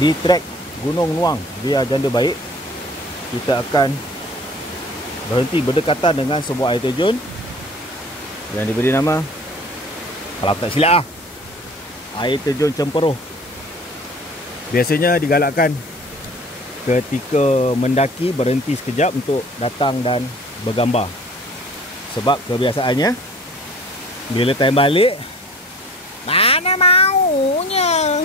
di trek Gunung Nuang, dia janda baik. Kita akan berhenti berdekatan dengan sebuah air terjun yang diberi nama, kalau tak silap air terjun Cemperuh. Biasanya digalakkan ketika mendaki berhenti sekejap untuk datang dan bergambar. Sebab kebiasaannya bila time balik, mana maunya